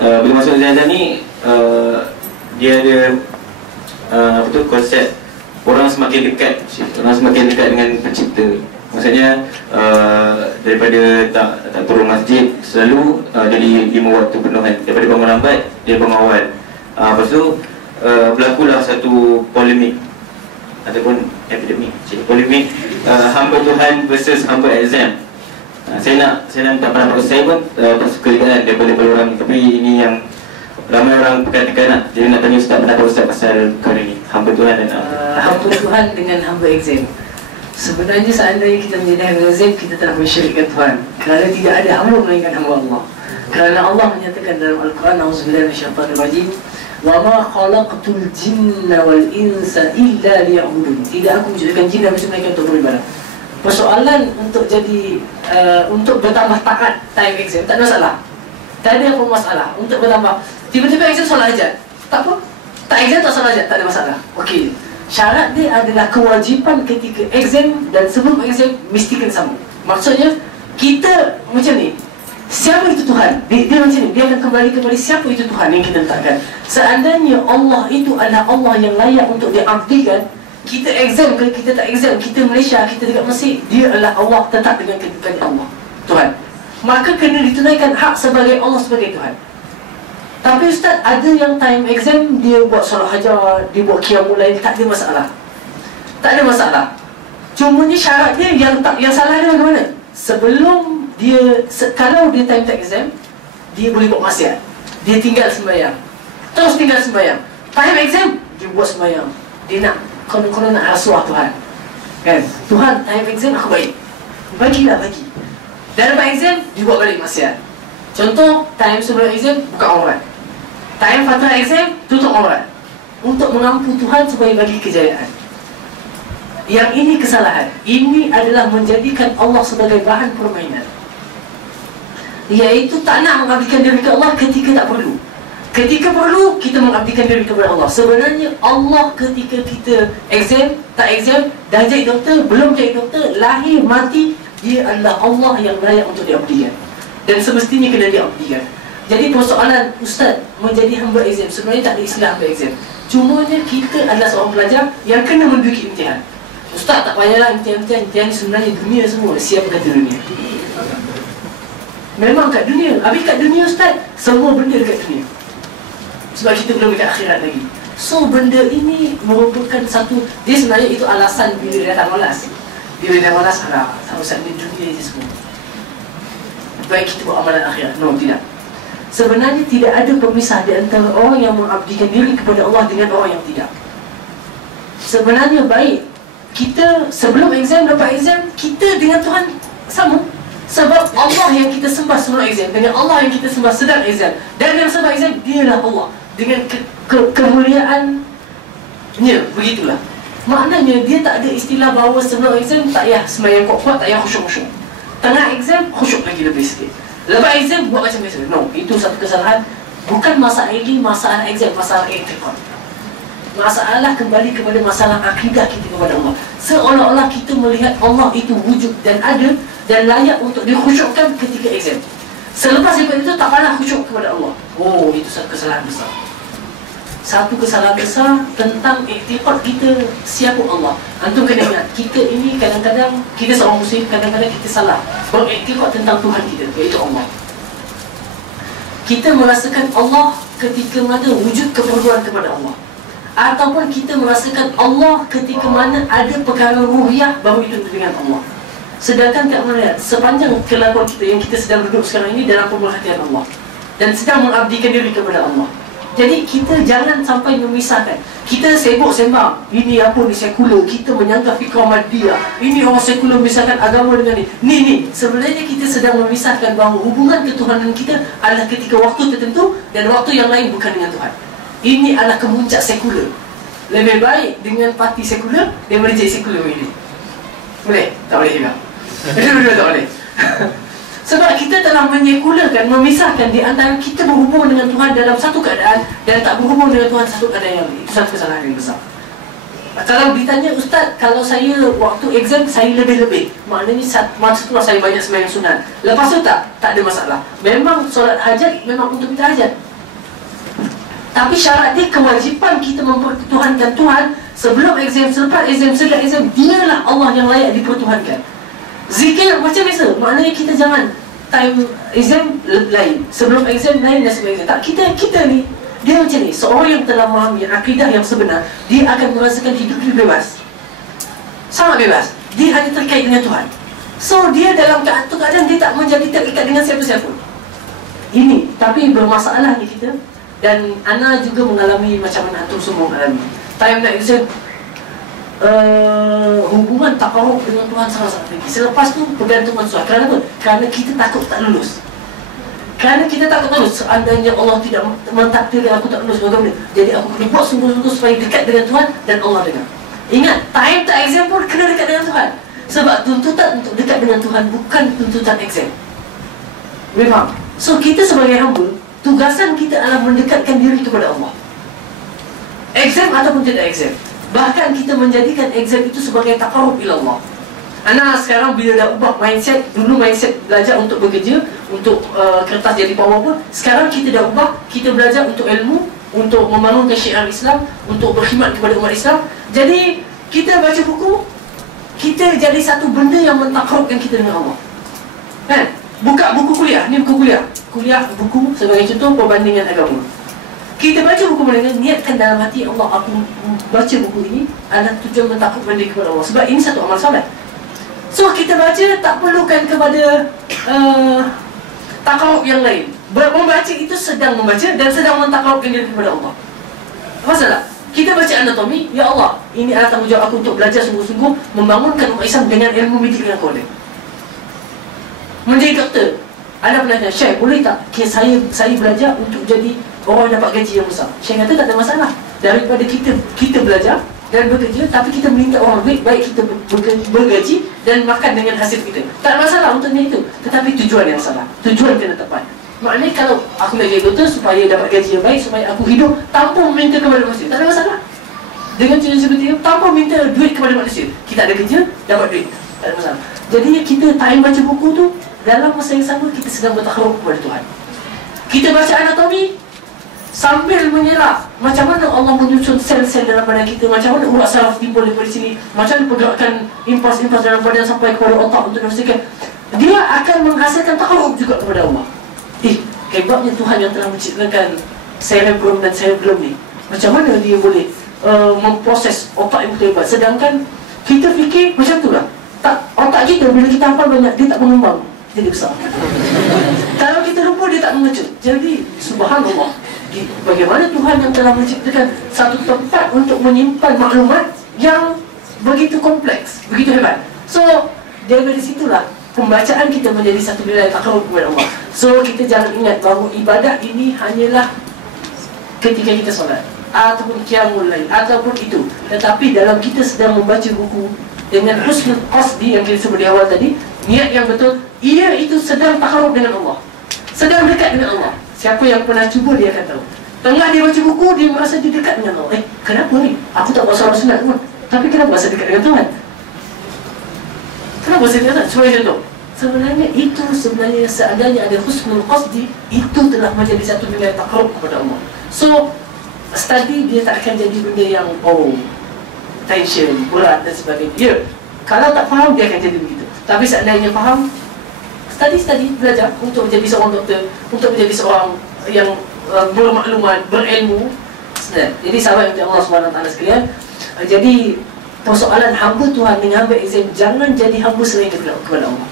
bila masuk Zazan ni dia ada konsep orang semakin dekat dengan pencipta. Maksudnya daripada tak turun masjid selalu jadi 5 waktu penuhan, daripada bangun lambat dia bangun awal. Lepas tu berlakulah satu polemik ataupun epidemik, polemik hamba Tuhan versus hamba exam. Saya nak minta pendapat saya pun tak suka juga kan daripada orang, tapi ini yang ramai orang perkatakan nak. Jadi nak tanya Ustaz pendapat Ustaz pasal perkara ni, hamba Tuhan dan hamba Tuhan dengan hamba exam. Sebenarnya seandainya kita menjadi hamba exam, kita telah mensyirikkan Tuhan, kerana tidak ada hamba melainkan hamba Allah. Kerana Allah menyatakan dalam Al-Quran, A'udzubillahi minasyaitanirrajim, wa ma khalaqtul jinna wal insa illa liya'budun. Tidak aku menciptakan jin dan manusia melainkan untuk beribadah. Persoalan untuk jadi untuk bertambah taat time exam tak ada masalah. Tak ada apa masalah untuk bertambah. Tiba-tiba exam solat hajat, tak apa. Tak exam tak solat hajat, tak ada masalah. Okey. Syarat dia adalah kewajipan ketika exam dan sebelum exam mesti kena sama. Maksudnya kita macam ni. Siapa itu Tuhan? Dia macam ni. Dia akan kembali kepada siapa itu Tuhan yang kita letakkan. Seandainya Allah itu adalah Allah yang layak untuk diabdikan, kita exam ke kita tak exam, kita Malaysia, kita dekat Mesir, dia adalah Allah tetap dengan kedudukan Allah Tuhan. Maka kena ditunaikan hak sebagai Allah sebagai Tuhan. Tapi Ustaz, ada yang time exam dia buat solat hajat, dia buat qiyamul lail, tak ada masalah. Tak ada masalah. Cumanya syarat dia yang salah dia bagaimana? Sebelum dia, kalau dia time exam, dia boleh buat maksiat. Dia tinggal sembahyang. Terus tinggal sembahyang. Time exam, dia buat sembahyang. Dia nak konon-konon nak rasuah Tuhan. Kan? Tuhan, time exam aku baik. Bagilah bagi. Dan lepas exam, dia buat balik maksiat. Contoh, time sebelum exam, buka aurat. Time fatah exam, tutup aurat. Untuk mengampu Tuhan supaya bagi kejayaan. Yang ini kesalahan. Ini adalah menjadikan Allah sebagai bahan permainan. Iaitu tak nak mengabdikan diri ke Allah ketika tak perlu. Ketika perlu, kita mengabdikan diri kepada Allah. Sebenarnya Allah ketika kita exam, tak exam, dah jadi doktor, belum jadi doktor, lahir, mati, dia adalah Allah yang layak untuk diabdikan. Dan semestinya kena diabdikan. Jadi persoalan Ustaz menjadi hamba exam, sebenarnya tak ada istilah hamba exam. Cumanya kita adalah seorang pelajar yang kena menduduki imtihan. Ustaz tak payahlah imtihan ni sebenarnya dunia semua. Siapa kata dunia? Memang kat dunia. Habis kat dunia Ustaz, semua benda dekat dunia. Sebab kita belum dekat akhirat lagi. So benda ini merupakan satu, dia sebenarnya itu alasan bila dia tak malas. Bila dia malas, alah, Ustaz ni dunia je semua. Baik kita buat amalan akhirat. No, tidak. Sebenarnya tidak ada pemisah di antara orang yang mengabdikan diri kepada Allah dengan orang yang tidak. Sebenarnya baik kita sebelum exam, lepas exam, kita dengan Tuhan sama. Sebab Allah yang kita sembah sebelum exam dengan Allah yang kita sembah sedang exam, dan yang sembah exam, dialah Allah dengan kemuliaannya. Begitulah. Maknanya dia tak ada istilah bahawa sebelum exam tak payah sembahyang kuat-kuat, tak payah khusyuk-khusyuk. Tengah exam, khusyuk lagi lebih sikit. Lepas exam, buat macam biasa. No, itu satu kesalahan. Bukan masalah ini, masalah exam, masalah etikot. Masalah kembali kepada masalah akidah kita kepada Allah. Seolah-olah kita melihat Allah itu wujud dan ada dan layak untuk dikhusyukkan ketika exam. Selepas itu tak pernah khusyuk kepada Allah. Oh, itu satu kesalahan besar. Satu kesalahan besar tentang iktikad kita siapa Allah. Antum kena ingat, kita ini kadang-kadang, kita seorang Muslim, kadang-kadang kita salah beriktikad tentang Tuhan kita, iaitu Allah. Kita merasakan Allah ketika mana wujud keperluan kepada Allah, ataupun kita merasakan Allah ketika mana ada perkara ruhiyah baru itu dengan Allah. Sedangkan tak melihat sepanjang kelakuan kita yang kita sedang duduk sekarang ini dalam pemerhatian Allah dan sedang mengabdikan diri kepada Allah. Jadi kita jangan sampai memisahkan. Kita sibuk sembang, ini apa ni sekular, kita menyangka fikrah Madiyah, ini orang sekular memisahkan agama dengan ni. Ni sebenarnya kita sedang memisahkan bahawa hubungan ketuhanan kita adalah ketika waktu tertentu dan waktu yang lain bukan dengan Tuhan. Ini adalah kemuncak sekular. Lebih baik dengan parti sekular daripada jadi sekular ini. Boleh? Tak boleh juga. Betul-betul tak boleh. Sebab kita telah menyekularkan, memisahkan di antara kita berhubung dengan Tuhan dalam satu keadaan dan tak berhubung dengan Tuhan satu keadaan yang lain. Itu satu kesalahan yang besar. Kalau ditanya, Ustaz, kalau saya waktu exam saya lebih-lebih, maknanya masa tu saya banyak sembahyang sunat. Lepas tu tak ada masalah. Memang solat hajat memang untuk kita hajat. Tapi syarat dia kewajipan kita mempertuhankan Tuhan sebelum exam, selepas exam, setelah exam. Dialah Allah yang layak dipertuhankan. Zikir macam biasa, maknanya kita jangan time exam lain, sebelum exam lain dan sebagainya. Tak, kita ni dia macam ni, seorang yang telah memahami akidah yang sebenar, dia akan merasakan hidup dia bebas, sangat bebas. Dia hanya terkait dengan Tuhan. So dia dalam keadaan dia tak menjadi terikat dengan siapa-siapa. Ini, tapi bermasalahnya kita. Dan Ana juga mengalami macam mana antum semua mengalami. Time nak exam, hubungan takarub dengan Tuhan sangat-sangat tinggi. Selepas tu pergantungan Tuhan. Kerana apa? Kerana kita takut tak lulus. Kerana kita takut lulus. Seandainya Allah tidak mentakdiri aku tak lulus, bagaimana? Jadi aku kena buat sungguh-sungguh supaya dekat dengan Tuhan dan Allah dengar. Ingat, time tak exam pun kena dekat dengan Tuhan. Sebab tuntutan untuk dekat dengan Tuhan bukan tuntutan exam. Memang. So kita sebagai hamba, tugasan kita adalah mendekatkan diri kepada Allah. Exam ataupun tidak exam. Bahkan kita menjadikan exam itu sebagai taqarrub ila Allah. Ana sekarang bila dah ubah mindset, dulu mindset belajar untuk bekerja, untuk kertas jadi power, sekarang kita dah ubah, kita belajar untuk ilmu, untuk membangunkan syiar Islam, untuk berkhidmat kepada umat Islam. Jadi kita baca buku, kita jadi satu benda yang mentaqarrubkan kita dengan Allah. Kan? Buka buku kuliah, ni buku kuliah. Kuliah buku sebagai contoh perbandingan agama. Kita baca buku mereka, niatkan dalam hati Allah, aku baca buku ini adalah tujuan mentaqarrubkan diri kepada Allah. Sebab ini satu amal salat. So kita baca tak perlukan kepada taqarrub yang lain. Membaca itu sedang membaca dan sedang mentaqarrubkan diri kepada Allah. Apa salah? Kita baca anatomi, ya Allah, ini adalah tanggungjawab aku untuk belajar sungguh-sungguh membangunkan umat Islam dengan ilmu medik yang kolej. Menjadi doktor, ada pernah tanya, Syekh, boleh tak saya belajar untuk jadi orang yang dapat gaji yang besar? Syekh kata tak ada masalah. Daripada kita belajar dan bekerja, tapi kita minta orang baik kita bergaji dan makan dengan hasil kita. Tak ada masalah untuknya itu. Tetapi tujuan yang salah, tujuan kena tepat. Maknanya kalau aku nak jadi doktor supaya dapat gaji yang baik, supaya aku hidup tanpa meminta kepada manusia, tak ada masalah. Dengan tujuan seperti itu, tanpa minta duit kepada manusia, kita ada kerja, dapat duit, tak ada masalah. Jadi kita time baca buku tu, dalam masa yang sama kita sedang bertakarub kepada Tuhan. Kita baca anatomi sambil mengelak macam mana Allah menyusun sel-sel dalam badan kita, macam mana urat saraf timbul daripada sini, macam mana pergerakan impuls-impuls dalam badan sampai kepada otak untuk memastikan. Dia akan menghasilkan takarub juga kepada Allah. Hebatnya Tuhan yang telah menciptakan cerebrum dan cerebellum ni. Macam mana dia boleh memproses otak yang betul hebat. Sedangkan kita fikir macam tu lah. Otak kita bila kita hafal banyak, dia tak mengembang, jadi besar. Kalau kita lupa, dia tak mengecut. Jadi subhanallah, bagaimana Tuhan yang telah menciptakan satu tempat untuk menyimpan maklumat yang begitu kompleks, begitu hebat. So dari situlah pembacaan kita menjadi satu nilai taqarrub kepada Allah. So kita jangan ingat bahawa ibadah ini hanyalah ketika kita solat ataupun qiyamul lail ataupun itu. Tetapi dalam kita sedang membaca buku dengan husnul qasdi yang kita sebut di awal tadi, niat yang betul, ia itu sedang taqarrub dengan Allah, sedang dekat dengan Allah. Siapa yang pernah cuba dia akan tahu. Tengah dia baca buku, dia merasa dia dekat dengan Allah. Kenapa ni? Aku tak buat solat sunat pun, tapi kenapa rasa dekat dengan Tuhan? Kenapa saya kata? Sebagai contoh, sebenarnya itu seandainya ada husnul qasdi, itu telah menjadi satu nilai taqarrub kepada Allah. So study dia tak akan jadi benda yang tension, berat dan sebagainya. Ya, kalau tak faham dia akan jadi begitu. Tapi seandainya faham, study, belajar untuk menjadi seorang doktor, untuk menjadi seorang yang bermaklumat, berilmu. Jadi sahabat yang Allah SWT sekalian, jadi persoalan hamba Tuhan dengan hamba exam, jangan jadi hamba selain kepada Allah.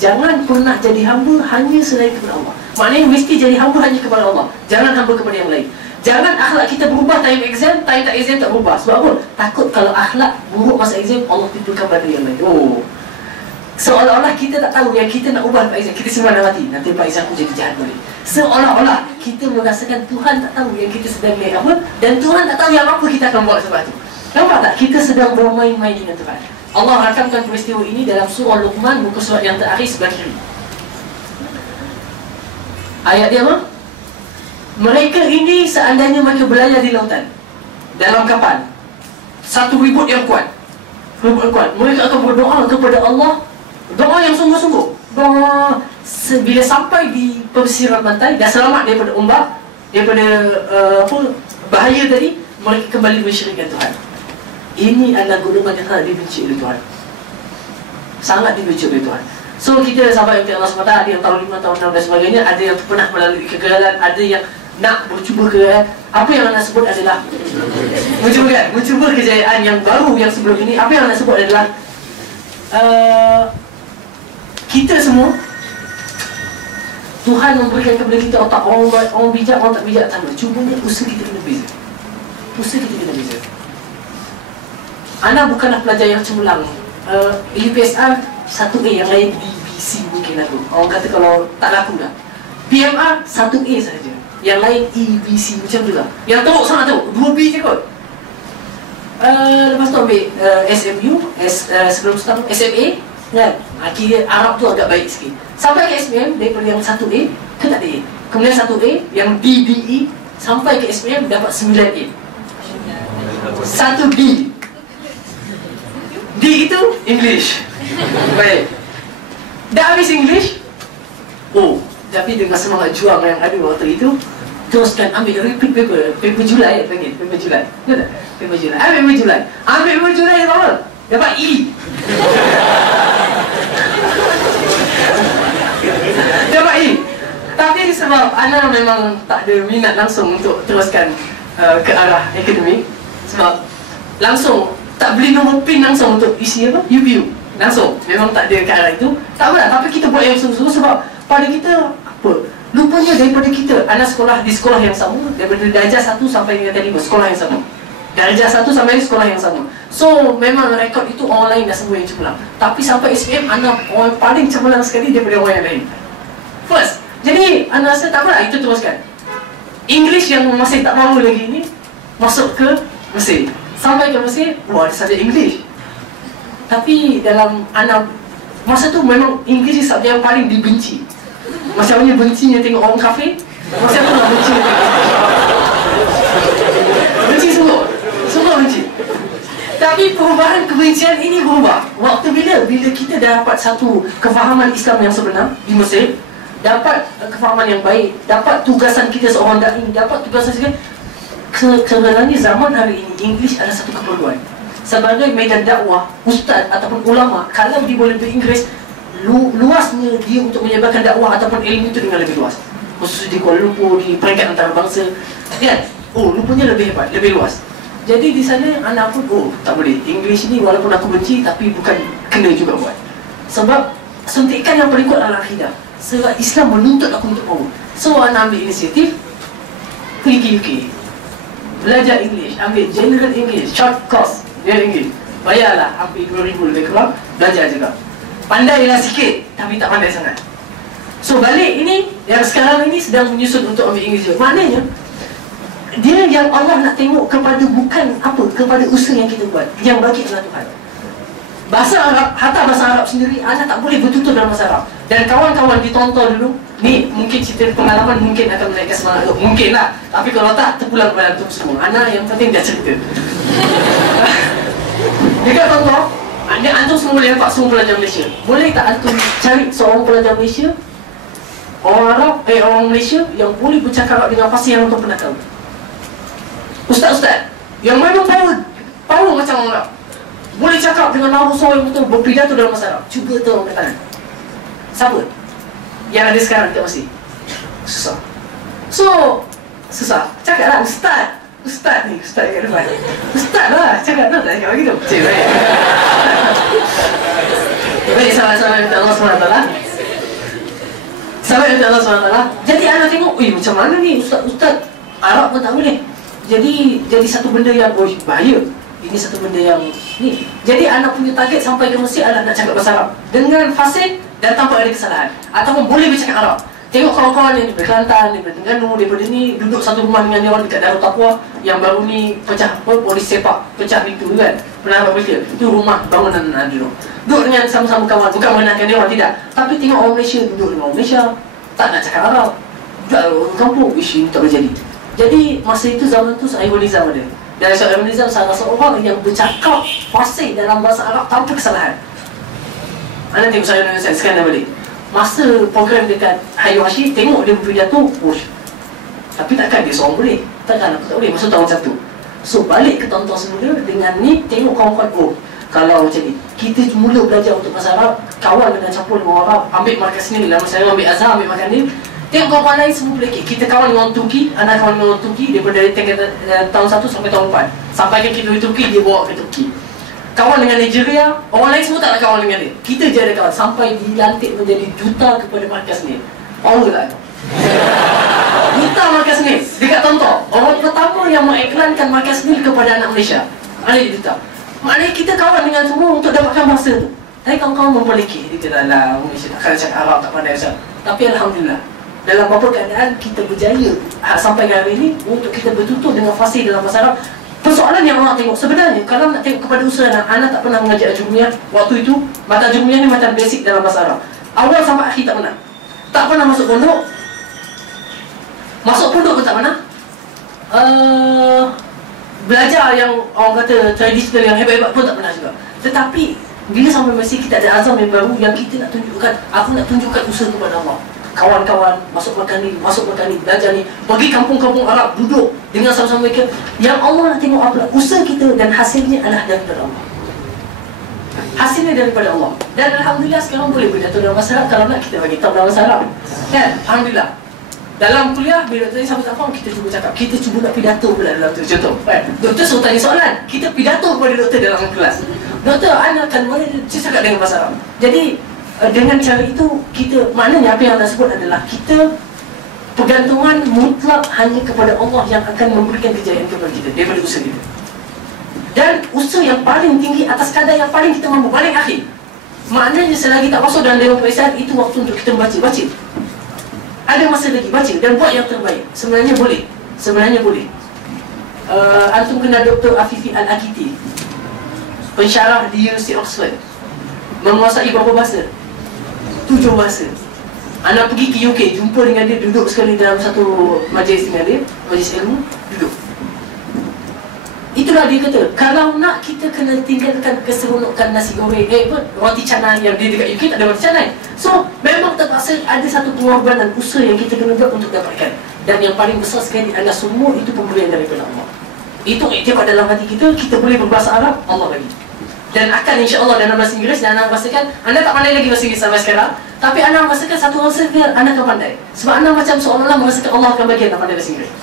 Jangan pernah jadi hamba hanya selain kepada Allah. Maknanya mesti jadi hamba hanya kepada Allah, jangan hamba kepada yang lain. Jangan akhlak kita berubah time exam, time tak exam tak berubah. Sebab apa? Takut kalau akhlak buruk masa exam, Allah timbulkan pada yang lain. Seolah-olah kita tak tahu yang kita nak ubah Pak Izzat, kita simpan dalam hati, nanti Pak Izzat aku jadi jahat balik. Seolah-olah kita merasakan Tuhan tak tahu yang kita sedang lihat apa, dan Tuhan tak tahu yang apa kita akan buat sebab itu. Nampak tak? Kita sedang bermain-main dengan Tuhan. Allah rakamkan peristiwa ini dalam surah Luqman, muka surat yang terakhir sebelah kiri. Ayat dia apa? Mereka ini seandainya mereka berlayar di lautan dalam kapal, satu ribut yang kuat. Mereka akan berdoa kepada Allah, doa yang sungguh-sungguh. Doa bila sampai di pesisir pantai, dah selamat daripada ombak, daripada bahaya tadi, mereka kembali mensyirikkan Tuhan. Ini adalah golongan yang sangat dibenci oleh Tuhan. Sangat dibenci oleh Tuhan. So kita sahabat yang Allah SWT, ada yang tahun 5, tahun 6 dan sebagainya, ada yang pernah melalui kegagalan, ada yang nak bercuba kegagalan. Apa yang anda sebut adalah mencuba kejayaan yang baru yang sebelum ini. Apa yang anda sebut adalah kita semua, Tuhan memberikan kepada kita otak. Orang bijak, orang tak bijak, sama. Cumanya usaha kita kena beza. Anda bukanlah pelajar yang cemerlang. UPSR 1A, yang lain BBC mungkin laku. Orang kata kalau tak laku dah. PMR 1A saja, yang lain EBC macam tu lah. Yang teruk sangat teruk, 2B je kot. Lepas tu ambil SMU, sebelum start SMA kan. Kira Arab tu agak baik sikit. Sampai ke SPM, daripada yang 1A ke tak ada A. Kemudian 1A, yang DDE, sampai ke SPM dapat 9A. 1D. D itu English. Baik. Dah habis English. Tapi dengan semangat juang yang ada waktu itu, teruskan ambil repeat paper Julai panggil, paper Julai. Betul tak? Paper Julai. Ambil paper Julai apa? Dapat E. Dapat E. Tapi sebab Ana memang tak ada minat langsung untuk teruskan ke arah akademik. Sebab langsung tak beli nombor PIN langsung untuk isi apa? UPU. Langsung. Memang tak ada ke arah itu. Tak apalah, tapi kita buat yang sungguh-sungguh sebab pada kita apa? Lupanya daripada kita, anak sekolah di sekolah yang sama, daripada darjah 1 sampai tingkatan 5, sekolah yang sama. Darjah 1 sampai sekolah yang sama. So memang rekod itu orang lain dah semua yang cemerlang. Tapi sampai SPM, anak orang paling cemerlang sekali daripada orang yang lain. First. Jadi anak rasa tak apalah, itu teruskan. English yang masih tak mahu lagi ni, masuk ke Mesir. Sampai ke Mesir, ada subjek English. Tapi dalam anak masa tu memang English ni subjek yang paling dibenci. Macam mana bencinya tengok orang kafir, macam mana benci benci sungguh benci. Tapi perubahan kebencian ini berubah. Waktu bila kita dapat satu kefahaman Islam yang sebenar di Mesir, dapat kefahaman yang baik, dapat tugasan kita seorang da'i, dapat tugasan kita. Sebenarnya zaman hari ini English adalah satu keperluan. Sebagai medan dakwah, ustaz ataupun ulama, kalau dia boleh beringgeris, luasnya dia untuk menyebarkan dakwah ataupun ilmu itu dengan lebih luas. Khusus di Kuala Lumpur, di peringkat antarabangsa, kan? Rupanya lebih hebat, lebih luas. Jadi di sana anak pun, tak boleh. English ni walaupun aku benci, tapi bukan kena juga buat. Sebab suntikan yang paling kuat adalah akidah. Sebab Islam menuntut aku untuk tahu. So anak ambil inisiatif, pergi ke UK, belajar English, ambil General English, short course, General English. Bayarlah, hampir 2,000 lebih kurang, belajar juga. Pandailah sikit, tapi tak pandai sangat. So balik ini, yang sekarang ini sedang menyusun untuk ambil English. Maknanya, dia yang Allah nak tengok kepada bukan apa, kepada usaha yang kita buat. Yang bagi adalah Tuhan. Bahasa Arab, hatta bahasa Arab sendiri, anak tak boleh bertutur dalam bahasa Arab. Dan kawan-kawan ditonton dulu, ni mungkin cerita pengalaman mungkin akan menaikkan semangat. Mungkin lah, tapi kalau tak, terpulang kepada antum semua. Anak yang penting dia cerita. Dekat contoh, antum semua boleh nampak semua pelajar Malaysia. Boleh tak antum cari seorang pelajar Malaysia, orang Arab, orang Malaysia yang boleh bercakap Arab dengan fasih yang antum pernah tahu? Ustaz-ustaz yang memang power macam orang Arab, boleh cakap dengan narusawa yang betul, berpidato dalam bahasa Arab. Cuba tu orang kata siapa? Yang ada sekarang dekat Mesir. Susah. So, susah. Cakaplah ustaz. Ustaz ni, ustaz kat depan. Ustaz lah, cakap tak cakap begitu. Cik, baik. Baik, sahabat-sahabat yang Allah SWT. Sahabat yang Allah SWT. Jadi anak tengok, macam mana ni ustaz Arab pun tak boleh. Jadi satu benda yang bahaya. Ini satu benda yang ni. Jadi anak punya target sampai ke Mesir adalah nak cakap bahasa Arab dengan fasih dan tanpa ada kesalahan, ataupun boleh bercakap Arab. Tengok kawan-kawan yang daripada Kelantan, daripada Terengganu, daripada ni duduk satu rumah dengan dia orang dekat Darul Taqwa yang baru ni pecah polis sepak, pecah itu kan. Pernah nampak berita? Itu rumah bangunan dulu. Duduk dengan sama-sama kawan, bukan menyenangkan dia orang, tidak. Tapi tengok orang Malaysia duduk dengan orang Malaysia, tak nak cakap Arab. Juga orang kampung, ini tak boleh jadi. Jadi masa itu zaman tu Saiful Nizam ada. Dan Syekh Ibn Nizam salah seorang yang bercakap fasih dalam bahasa Arab tanpa kesalahan. Anda tengok saya sekarang balik. Masa program dekat Hayu Hashim, tengok dia berpidato, push. Tapi takkan dia seorang boleh. Takkan aku tak boleh, masa tahun satu. So balik ke tahun-tahun semula dengan ni, tengok kawan-kawan, oh kalau macam ni, kita mula belajar untuk bahasa Arab, kawan dengan campur dengan orang Arab, ambil markas ni, nama saya ambil Azhar, ambil makan ni. Tengok kawan-kawan lain semua boleh. Kita kawan dengan orang Turki, anak kawan dengan orang Turki, daripada tahun 1 sampai tahun 4. Sampai kan kita di Turki, dia bawa ke Turki. Kawan dengan Nigeria, orang lain semua tak nak kawan dengan dia. Kita je ada kawan, sampai dilantik menjadi duta kepada markas ni. Power tak? Duta markas ni, dekat Tonton. Orang pertama yang mengiklankan markas ni kepada anak Malaysia. Ada duta. Maknanya kita kawan dengan semua untuk dapatkan bahasa tu. Tapi kawan-kawan memperlekeh. Dia kata, alah, Malaysia takkan cakap Arab, tak pandai Ustaz. Tapi Alhamdulillah, dalam beberapa keadaan kita berjaya sampai hari ini untuk kita bertutur dengan fasih dalam bahasa Arab. Persoalan yang orang tengok sebenarnya, kalau nak tengok kepada usaha anak tak pernah mengajar Jurumiyah. Waktu itu, mata Jurumiyah ni macam basic dalam bahasa Arab. Awal sampai akhir tak pernah. Tak pernah masuk pondok. Masuk pondok pun tak pernah. Belajar yang orang kata tradisional yang hebat-hebat pun tak pernah juga. Tetapi bila sampai Malaysia kita ada azam yang baru yang kita nak tunjukkan, aku nak tunjukkan usaha kepada Allah. Kawan-kawan masuk makan ni, belajar ni, pergi kampung-kampung Arab, duduk dengan sama-sama mereka. Yang Allah nak tengok apa? Usaha kita dan hasilnya adalah daripada Allah. Hasilnya daripada Allah. Dan Alhamdulillah sekarang boleh berdato dalam bahasa Arab. Kalau nak kita bagi tahu dalam bahasa Arab. Kan? Alhamdulillah. Dalam kuliah, bila doktor ni sampai tak faham, kita cuba cakap. Kita cuba nak pidato pula dalam tu. Contoh, kan? Doktor suruh tanya soalan, kita pidato kepada doktor dalam kelas. Doktor, anda akan boleh cakap dengan bahasa Arab. Jadi, dengan cara itu, kita, maknanya apa yang anda sebut adalah kita pergantungan mutlak hanya kepada Allah yang akan memberikan kejayaan kepada kita daripada usaha kita. Dan usaha yang paling tinggi atas kadar yang paling kita mampu, paling akhir. Maknanya selagi tak masuk dalam dewan perisian, itu waktu untuk kita baca. Ada masa lagi, baca dan buat yang terbaik. Sebenarnya boleh. Antum kenal Dr. Afifi Al-Akiti, pensyarah di University Oxford, menguasai berapa bahasa? 7 bahasa. Anda pergi ke UK, jumpa dengan dia, duduk sekali dalam satu majlis dengan dia, majlis ilmu, duduk. Itulah dia kata, kalau nak kita kena tinggalkan keseronokan nasi goreng, roti canai yang dia dekat UK tak ada roti canai. So, memang terpaksa ada satu pengorbanan usaha yang kita kena buat untuk dapatkan. Dan yang paling besar sekali adalah semua itu pemberian daripada Allah. Itu iktibat dalam hati kita, kita boleh berbahasa Arab, Allah bagi. Dan akan insya-Allah dalam bahasa Inggeris, dan anda rasakan anda tak pandai lagi bahasa Inggeris sampai sekarang, tapi anda merasakan satu rasa dia anda akan pandai. Sebab anda macam seolah-olah merasakan Allah akan bagi anda pandai bahasa Inggeris.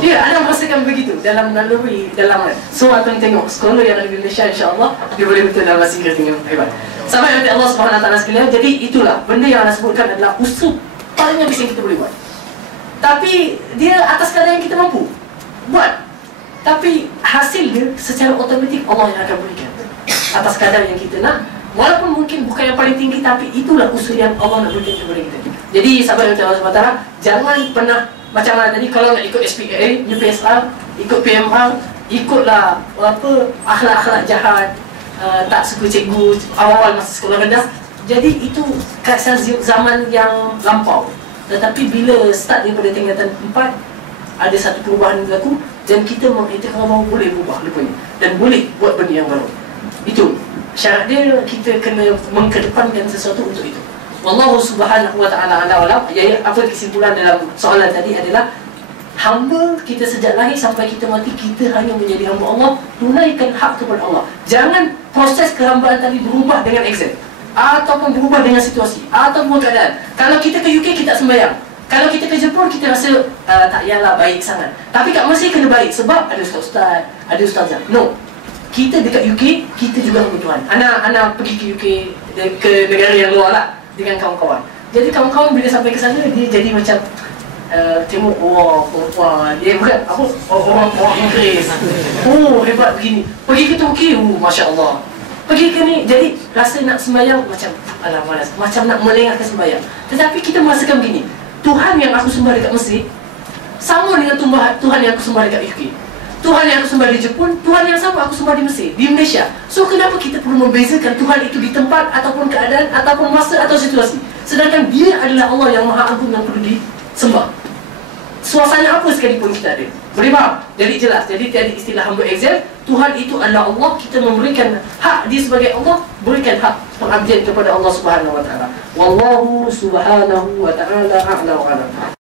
Ya, anda merasakan begitu dalam naluri dalam. So akan tengok sekolah yang ada di Malaysia, insya-Allah dia boleh betul dalam bahasa Inggeris dengan hebat. Sampai nanti Allah Subhanahu Wa Taala sekalian. Jadi itulah benda yang anda sebutkan adalah usul paling habis yang kita boleh buat. Tapi dia atas kadar yang kita mampu buat. Tapi hasil dia secara otomatik Allah yang akan berikan atas kadar yang kita nak. Walaupun mungkin bukan yang paling tinggi, tapi itulah usaha yang Allah nak berikan kepada kita. Jadi sahabat Allah Subhanahu Wa Taala, jangan pernah macam mana tadi, kalau nak ikut SPA, UPSR, ikut PMR, ikutlah apa akhlak-akhlak jahat, tak suka cikgu awal-awal masa sekolah rendah. Jadi itu kesan zaman yang lampau. Tetapi bila start daripada tingkatan 4, ada satu perubahan berlaku dan kita mengiktiraf bahawa boleh berubah rupanya dan boleh buat benda yang baru. Itu syarat dia, kita kena mengkedepankan sesuatu untuk itu. Wallahu Subhanahu Wa Taala ala alam. Jadi apa kesimpulan dalam soalan tadi adalah hamba kita sejak lahir sampai kita mati, kita hanya menjadi hamba Allah, tunaikan hak kepada Allah. Jangan proses kehambaan tadi berubah dengan exam, ataupun berubah dengan situasi, ataupun keadaan. Kalau kita ke UK, kita sembahyang. Kalau kita ke Jepun, kita rasa tak yalah baik sangat. Tapi kat Mesir kena baik sebab ada ustaz-ustaz, ada ustazah. No. Kita dekat UK, kita juga hamba Tuhan. Anak pergi ke UK, ke negara yang luar lah, dengan kawan-kawan. Jadi kawan-kawan bila sampai ke sana, dia jadi macam tengok, wah, perempuan, dia bukan apa, orang Inggeris, oh hebat begini. Pergi ke Turki, Masya Allah. Pergi ke ni, jadi rasa nak sembahyang macam alah malas, macam nak melengahkan sembahyang. Tetapi kita merasakan begini, Tuhan yang aku sembah dekat Mesir sama dengan Tuhan yang aku sembah dekat UK. Tuhan yang aku sembah di Jepun, Tuhan yang sama aku sembah di Mesir, di Malaysia. So kenapa kita perlu membezakan Tuhan itu di tempat ataupun keadaan ataupun masa atau situasi, sedangkan dia adalah Allah yang Maha Agung yang perlu disembah. suasana apa sekalipun kita ada. Boleh faham? Jadi jelas. Jadi tiada istilah hamba exam. Tuhan itu adalah Allah. Kita memberikan hak dia sebagai Allah, berikan hak pengabdian kepada Allah Subhanahu wa taala. Wallahu subhanahu wa ta'ala a'la wa a'lam.